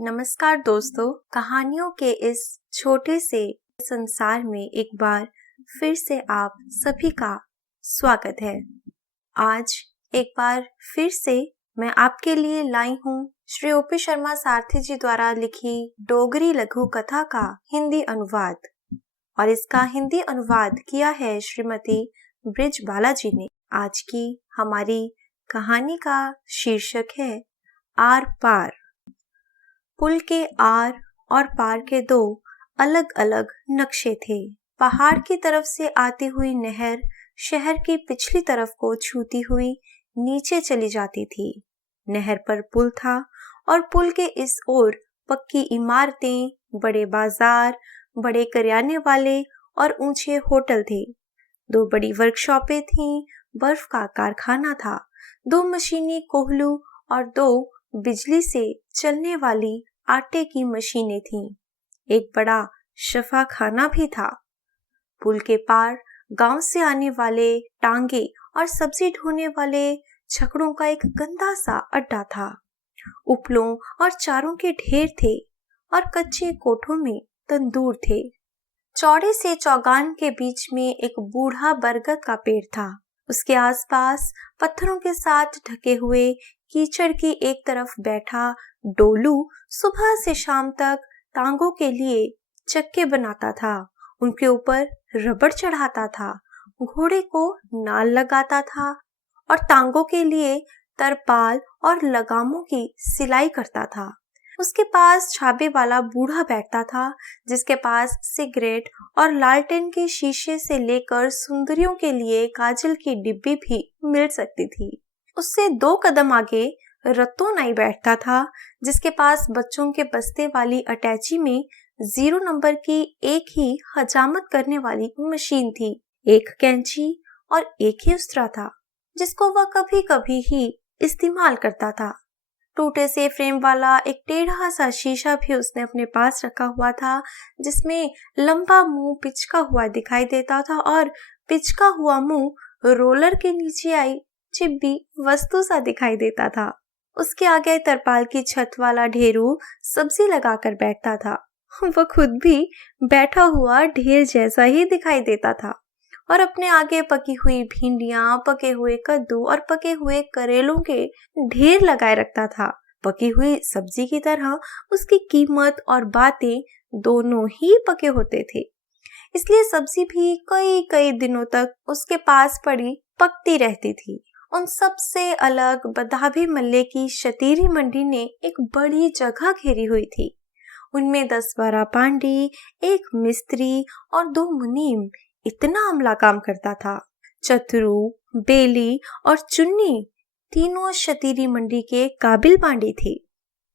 नमस्कार दोस्तों, कहानियों के इस छोटे से संसार में एक बार फिर से आप सभी का स्वागत है। आज एक बार फिर से मैं आपके लिए लाई हूँ श्री ओपी शर्मा सारथी जी द्वारा लिखी डोगरी लघु कथा का हिंदी अनुवाद, और इसका हिंदी अनुवाद किया है श्रीमती ब्रिज बालाजी ने। आज की हमारी कहानी का शीर्षक है आर पार। पुल के आर और पार के दो अलग अलग नक्शे थे। पहाड़ की तरफ से आती हुई नहर शहर की पिछली तरफ को छूती हुई नीचे चली जाती थी। नहर पर पुल था और पुल के इस ओर पक्की इमारतें, बड़े बाजार, बड़े करियाने वाले और ऊंचे होटल थे। दो बड़ी वर्कशॉपें थीं, बर्फ का कारखाना था, दो मशीनी कोहलू और दो बिजली से चलने वाली आटे की मशीनें थीं। एक बड़ा शफा खाना भी था। पुल के पार गांव से आने वाले टांगे और सब्जी ढोने वाले छकड़ों का एक गंदा सा अड्डा था। उपलों और चारों के ढेर थे और कच्चे कोठों में तंदूर थे। चौड़े से चौगान के बीच में एक बूढ़ा बरगद का पेड़ था। उसके आसपास पत्थरों के साथ ढके हुए कीचड़ की एक तरफ बैठा डोलू सुबह से शाम तक टांगों के लिए चक्के बनाता था, उनके ऊपर रबड़ चढ़ाता था, घोड़े को नाल लगाता था और टांगों के लिए तरपाल और लगामों की सिलाई करता था। उसके पास छाबे वाला बूढ़ा बैठता था, जिसके पास सिगरेट और लालटेन के शीशे से लेकर सुंदरियों के लिए काजल की डिब्बी भी मिल सकती थी। उससे दो कदम आगे रत्तो नाई बैठता था, जिसके पास बच्चों के बस्ते वाली अटैची में 0 नंबर की एक ही हजामत करने वाली मशीन थी। एक कैंची और एक ही उस्तरा था, जिसको वह कभी कभी ही इस्तेमाल करता था। टूटे से फ्रेम वाला एक टेढ़ा सा शीशा भी उसने अपने पास रखा हुआ था, जिसमें लंबा मुंह पिचका हुआ दिखाई देता था और पिचका हुआ मुंह रोलर के नीचे आई चिब्बी वस्तु सा दिखाई देता था। उसके आगे तरपाल की छत वाला ढेरू सब्जी लगाकर बैठता था। वह खुद भी बैठा हुआ ढेर जैसा ही दिखाई देता था और अपने आगे पकी हुई भिंडियां, पके हुए कद्दू और पके हुए करेलों के ढेर लगाए रखता था। पकी हुई सब्जी की तरह उसकी कीमत और बातें दोनों ही पके होते थे, इसलिए सब्जी भी कई कई दिनों तक उसके पास पड़ी पकती रहती थी। उन सब से अलग बदाभी मल्ले की शतीरी मंडी ने एक बड़ी जगह घेरी हुई थी। उनमें 10-12 पांडी, एक मिस्त्री और 2 मुनीम इतना अमला काम करता था। चतरू, बेली और चुन्नी तीनों शतीरी मंडी के काबिल पांडी थे।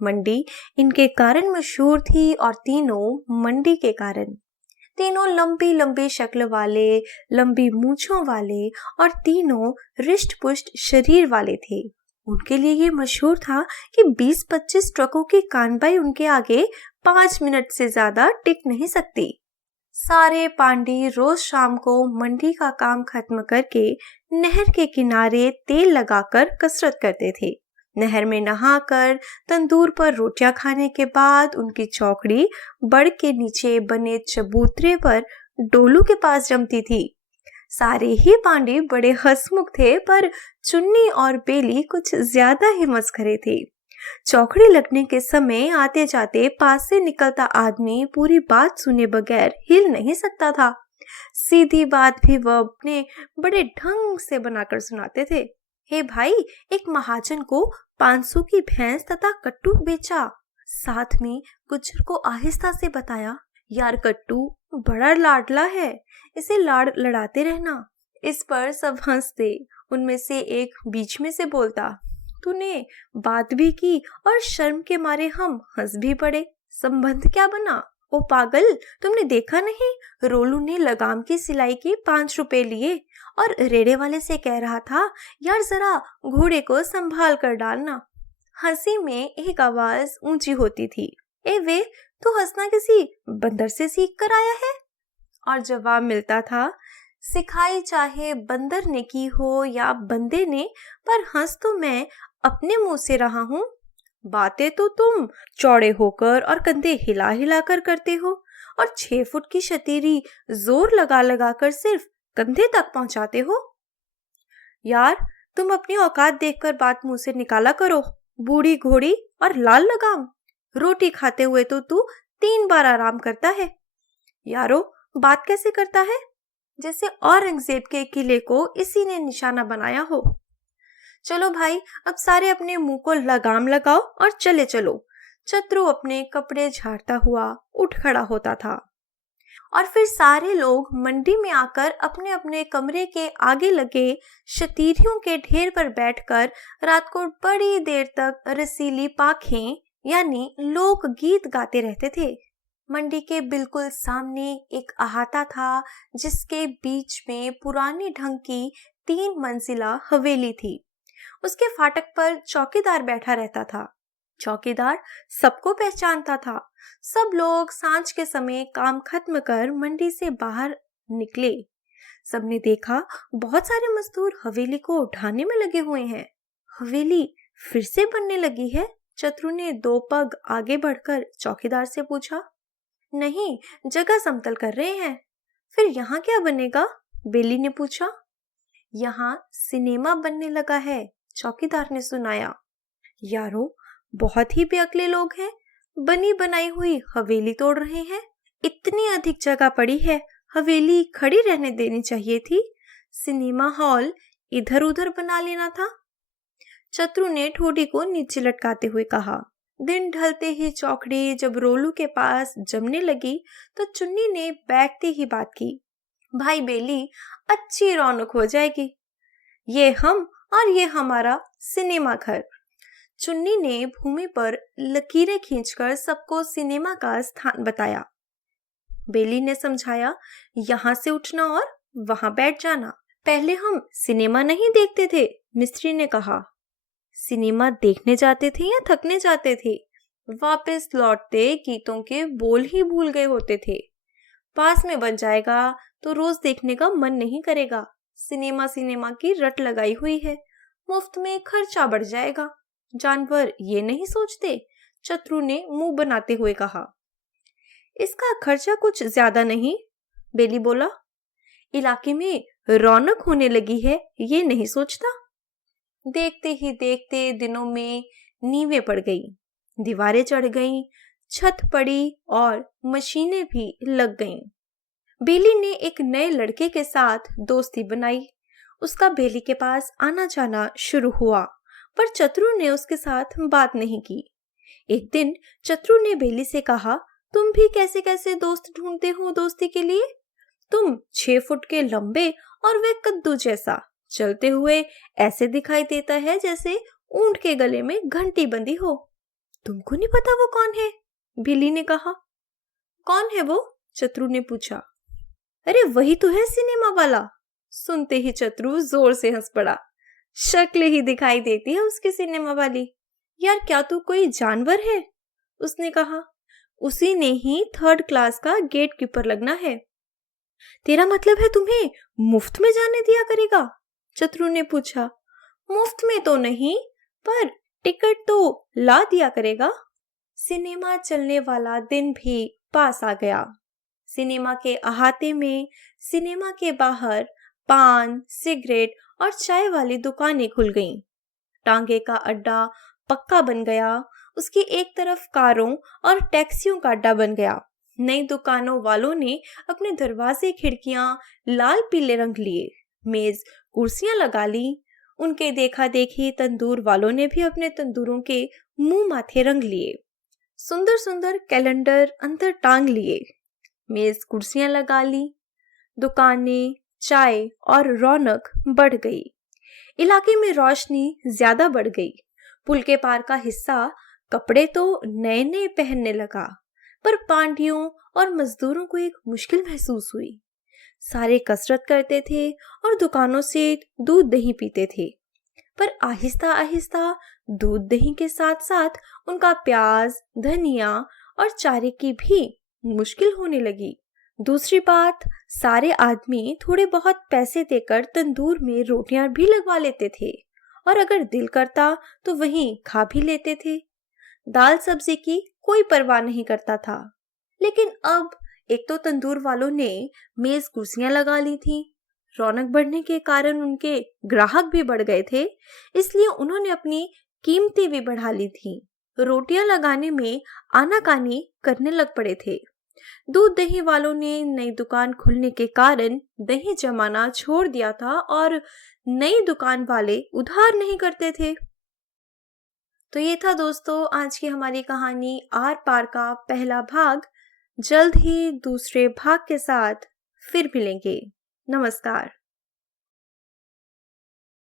मंडी इनके कारण मशहूर थी और तीनों मंडी के कारण। तीनों लंबी लंबी शक्ल वाले, लंबी मूंछों वाले और तीनों रिष्ट पुष्ट शरीर वाले थे। उनके लिए ये मशहूर था कि 20-25 ट्रकों की कानबाई उनके आगे 5 मिनट से ज्यादा टिक नहीं सकती। सारे पांडी रोज शाम को मंडी का काम खत्म करके नहर के किनारे तेल लगाकर कसरत करते थे। नहर में नहाकर तंदूर पर रोटियां खाने के बाद उनकी चौकड़ी बड़ के नीचे बने चबूतरे पर डोलू के पास जमती थी। सारे ही पांडे बड़े हंसमुख थे, पर चुन्नी और बेली कुछ ज्यादा ही मस्खरे थे। चौकड़ी लगने के समय आते जाते पास से निकलता आदमी पूरी बात सुने बगैर हिल नहीं सकता था। सीधी बात भी वह अपने बड़े ढंग से बनाकर सुनाते थे। हे भाई, एक महाजन को 500 की भैंस तथा कट्टू बेचा। साथ में गुज्जर को आहिस्ता से बताया, यार कट्टू बड़ा लाडला है, इसे लाड़ लड़ाते रहना। इस पर सब हंसते। उनमें से एक बीच में से बोलता, तूने बात भी की और शर्म के मारे हम हंस भी पड़े। संबंध क्या बना? ओ पागल, तुमने देखा नहीं, रोलू ने लगाम की सिलाई के 5 रुपए लिए और रेड़े वाले से कह रहा था, यार जरा घोड़े को संभाल कर डालना। हंसी में एक आवाज ऊंची होती थी, ए वे, तू हंसना किसी बंदर से सीख कर आया है? और जवाब मिलता था, सिखाई चाहे बंदर ने की हो या बंदे ने, पर हंस तो मैं अपने मुंह से रहा हूँ। बातें तो तुम चौड़े होकर और कंधे हिला हिला कर करते हो, और 6 फुट की शतीरी जोर लगा लगा कर सिर्फ कंधे तक पहुंचाते हो। यार, तुम अपनी औकात देखकर बात मुंह से निकाला करो। बूढ़ी घोड़ी और लाल लगाम। रोटी खाते हुए तो तू 3 बार आराम करता है। यारो, बात कैसे करता है? जैसे औरंगजेब के किले को इसी ने निशाना बनाया हो। चलो भाई, अब सारे अपने मुंह को लगाम लगाओ और चले चलो। चतुर अपने कपड़े झाड़ता हुआ उठ खड़ा होता था, और फिर सारे लोग मंडी में आकर अपने अपने कमरे के आगे लगे शतीरियों के ढेर पर बैठकर रात को बड़ी देर तक रसीली पाखें यानी लोक गीत गाते रहते थे। मंडी के बिल्कुल सामने एक अहाता था, जिसके बीच में पुरानी ढंग की 3 मंजिला हवेली थी। उसके फाटक पर चौकीदार बैठा रहता था। चौकीदार सबको पहचानता था। सब लोग सांझ के समय काम खत्म कर मंडी से बाहर निकले। सबने देखा बहुत सारे मजदूर हवेली को ढाने में लगे हुए हैं। हवेली फिर से बनने लगी है? चतुर ने 2 पग आगे बढ़कर चौकीदार से पूछा। नहीं, जगह समतल कर रहे हैं। फिर यहाँ क्या बनेगा? बेली ने पूछा। यहाँ सिनेमा बनने लगा है, चौकीदार ने सुनाया। यारो, बहुत ही बेअक्ले लोग हैं। बनी बनाई हुई हवेली तोड़ रहे हैं। इतनी अधिक जगह पड़ी है, हवेली खड़ी रहने देनी चाहिए थी। सिनेमा हॉल इधर उधर बना लेना था। चतुर ने ठोडी को नीचे लटकाते हुए कहा। दिन ढलते ही चौकड़ी जब रोलू के पास जमने लगी तो चुन्नी ने बैठते ही बात की। भाई बेली, अच्छी रौनक हो जाएगी। ये हम और ये हमारा सिनेमा घर। चुन्नी ने भूमि पर लकीरें खींचकर सबको सिनेमा का स्थान बताया। बेली ने समझाया, यहाँ से उठना और वहां बैठ जाना। पहले हम सिनेमा नहीं देखते थे, मिस्त्री ने कहा। सिनेमा देखने जाते थे या थकने जाते थे? वापस लौटते गीतों के बोल ही भूल गए होते थे। पास में बन जाएगा तो रोज देखने का मन नहीं करेगा। सिनेमा की रट लगाई हुई है, मुफ्त में खर्चा बढ़ जाएगा। जानवर ये नहीं सोचते, चतुर ने मुंह बनाते हुए कहा। इसका खर्चा कुछ ज्यादा नहीं, बेली बोला। इलाके में रौनक होने लगी है, ये नहीं सोचता। देखते ही देखते दिनों में नींवें पड़ गई, दीवारें चढ़ गईं, छत पड़ी और मशीनें भी लग गईं। बेली ने एक नए लड़के के साथ दोस्ती बनाई। उसका बेली के पास आना जाना शुरू हुआ, पर चतुर ने उसके साथ बात नहीं की। एक दिन चतुर ने बेली से कहा, तुम भी कैसे कैसे दोस्त ढूंढते हो दोस्ती के लिए? तुम 6 फुट के लंबे और वे कद्दू जैसा, चलते हुए ऐसे दिखाई देता है जैसे ऊंट के गले में घंटी बंधी हो। तुमको नहीं पता वो कौन है? बेली ने कहा। कौन है वो? चतुर ने पूछा। अरे वही तो है सिनेमा वाला। सुनते ही चतुर जोर से हंस पड़ा। शक्ल ही दिखाई देती है उसकी सिनेमा वाली। यार, क्या तू कोई जानवर है? उसने कहा। उसी ने ही 3rd क्लास का गेट कीपर लगना है। तेरा मतलब है तुम्हें मुफ्त में जाने दिया करेगा? चतुर ने पूछा। मुफ्त में तो नहीं, पर टिकट तो ला दिया करेगा। सिनेमा चलने वाला दिन भी पास आ गया। सिनेमा के अहाते में, सिनेमा के बाहर पान, सिगरेट और चाय वाली दुकानें खुल गईं। टांगे का अड्डा पक्का बन गया। उसकी एक तरफ कारों और टैक्सियों का अड्डा बन गया। नई दुकानों वालों ने अपने दरवाजे खिड़कियां लाल पीले रंग लिए, मेज कुर्सियां लगा ली। उनके देखा देखी तंदूर वालों ने भी अपने तंदूरों के मुंह माथे रंग लिए। सुंदर सुंदर कैलेंडर अंदर टांग लिए, मेज कुर्सियां लगा ली। दुकानें, चाय और रौनक बढ़ गई। इलाके में रोशनी ज्यादा बढ़ गई। पुल के पार का हिस्सा कपड़े तो नए नए पहनने लगा, पर पांडियों और मजदूरों को एक मुश्किल महसूस हुई। सारे कसरत करते थे और दुकानों से दूध दही पीते थे, पर आहिस्ता आहिस्ता दूध दही के साथ साथ उनका प्याज, धनिया और चारे की भी मुश्किल होने लगी। दूसरी बात, सारे आदमी थोड़े बहुत पैसे देकर तंदूर में रोटियां भी लगवा लेते थे, और अगर दिल करता तो वहीं खा भी लेते थे। दाल सब्जी की कोई परवाह नहीं करता था। लेकिन अब एक तो तंदूर वालों ने मेज कुर्सियां लगा ली थी। रौनक बढ़ने के कारण उनके ग्राहक भी बढ़ गए थे, इसलिए उन्होंने अपनी कीमतें भी बढ़ा ली थी। रोटियां लगाने में आनाकानी करने लग पड़े थे। दूध दही वालों ने नई दुकान खुलने के कारण दही जमाना छोड़ दिया था और नई दुकान वाले उधार नहीं करते थे। तो ये था दोस्तों आज की हमारी कहानी आर पार का पहला भाग। जल्द ही दूसरे भाग के साथ फिर मिलेंगे। नमस्कार।